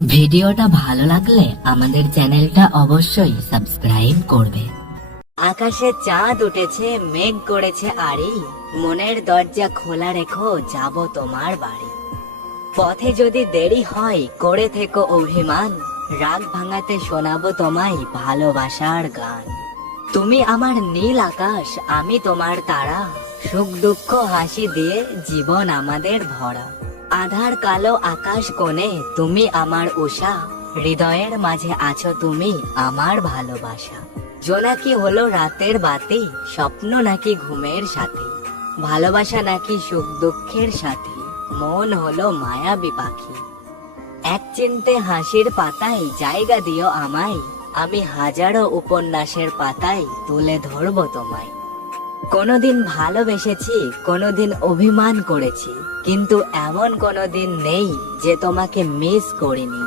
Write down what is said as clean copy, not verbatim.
ভিডিওটা ভালো লাগলে আমাদের চ্যানেলটা অবশ্যই সাবস্ক্রাইব করবে। আকাশে চাঁদ উঠেছে, মেঘ করেছে আড়ি, মনের দরজা খোলা রেখো, যাব তোমার বাড়ি। পথে যদি দেরি হয় করে থেকো অভিমান, রাগ ভাঙাতে শোনাবো তোমায় ভালোবাসার গান। তুমি আমার নীল আকাশ, আমি তোমার তারা, সুখ দুঃখ হাসি দিয়ে জীবন আমাদের ভরা। আধার কালো আকাশ কোণে তুমি আমার উষা, হৃদয়ের মাঝে আছো তুমি আমার ভালোবাসা। জোনাকি হলো রাতের বাতি, স্বপ্ন নাকি ঘুমের সাথী, ভালোবাসা নাকি সুখ দুঃখের সাথী, মন হলো মায়াবী পাখি। এক চিনতে হাসির পাতায় জায়গা দিও আমায়, আমি হাজারো উপন্যাসের পাতায় তুলে ধরবো তোমায়। কোনোদিন ভালোবেসেছি, কোনোদিন অভিমান করেছি, কিন্তু এমন কোনোদিন নেই যে তোমাকে মিস করিনি।